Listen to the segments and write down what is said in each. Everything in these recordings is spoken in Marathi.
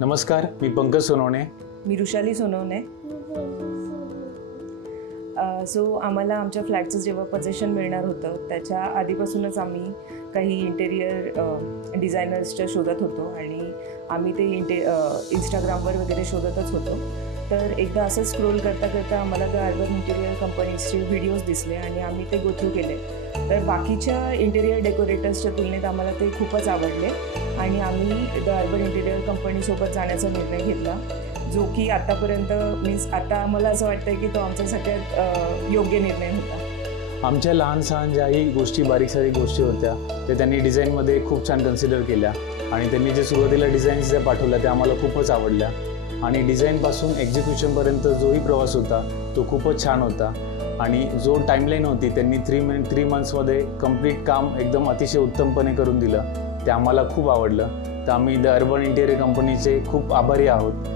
नमस्कार, मी पंकज सोनवणे. मी ऋषाली सोनवणे. सो आम्हाला आमच्या फ्लॅटचं जेव्हा पोझिशन मिळणार होतं त्याच्या आधीपासूनच आम्ही काही इंटेरियर डिझायनर्सच्या शोधात होतो आणि आम्ही ते इंस्टाग्रामवर वगैरे शोधतच होतो. तर एकदा असं स्क्रोल करता करता आम्हाला द अर्बन इंटेरियर कंपनीजचे व्हिडिओज दिसले आणि आम्ही ते गो थ्रू केले. तर बाकीच्या इंटेरियर डेकोरेटर्सच्या तुलनेत आम्हाला ते खूपच आवडले आणि आम्ही द अर्बन इंटेरियर कंपनीसोबत जाण्याचा निर्णय घेतला, जो की आतापर्यंत आता मला असं वाटतं की तो आमचा सगळ्यात योग्य निर्णय होता. आमच्या लहान सहान ज्याही गोष्टी, बारीक सारीक गोष्टी होत्या ते त्यांनी डिझाईनमध्ये खूप छान कन्सिडर केल्या आणि त्यांनी जे सुरुवातीला डिझाईन्स ज्या पाठवल्या त्या आम्हाला खूपच आवडल्या आणि डिझाईनपासून एक्झिक्युशनपर्यंत जोही प्रवास होता तो खूपच छान होता आणि जो टाईमलाईन होती त्यांनी 3 मंथ्समध्ये कंप्लीट काम एकदम अतिशय उत्तमपणे करून दिलं. ते आम्हाला खूप आवडलं. तर आम्ही द अर्बन इंटेरियर कंपनीचे खूप आभारी आहोत.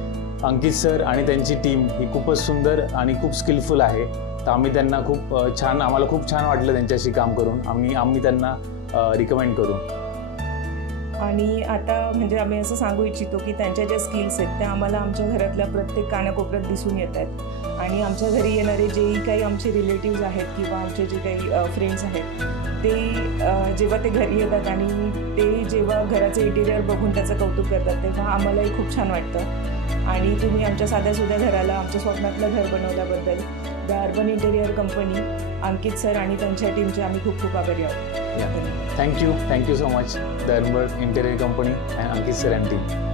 अंकित सर आणि त्यांची टीम ही खूपच सुंदर आणि खूप स्किलफुल आहे. तर आम्ही त्यांना आम्हाला खूप छान वाटलं त्यांच्याशी काम करून. आम्ही त्यांना रिकमेंड करू. आणि आता म्हणजे आम्ही असं सांगू इच्छितो की त्यांच्या ज्या स्किल्स आहेत त्या आम्हाला आमच्या घरातल्या प्रत्येक कानाकोपऱ्यात दिसून येत आहेत आणि आमच्या घरी येणारे जेही काही आमचे रिलेटिव्ज आहेत किंवा आमचे जे काही फ्रेंड्स आहेत ते जेव्हा ते घरी येतात आणि ते जेव्हा घराचं इंटेरियर बघून त्याचं कौतुक करतात तेव्हा आम्हालाही खूप छान वाटतं. आणि तुम्ही आमच्या साध्यासुध्या घराला आमच्या स्वप्नातलं घर बनवल्याबद्दल the urban interior company, Ankit sir आणि त्यांच्या टीमचे आम्ही खूप खूप आभारी आहोत. Thank you so much the urban interior company and Ankit sir and team.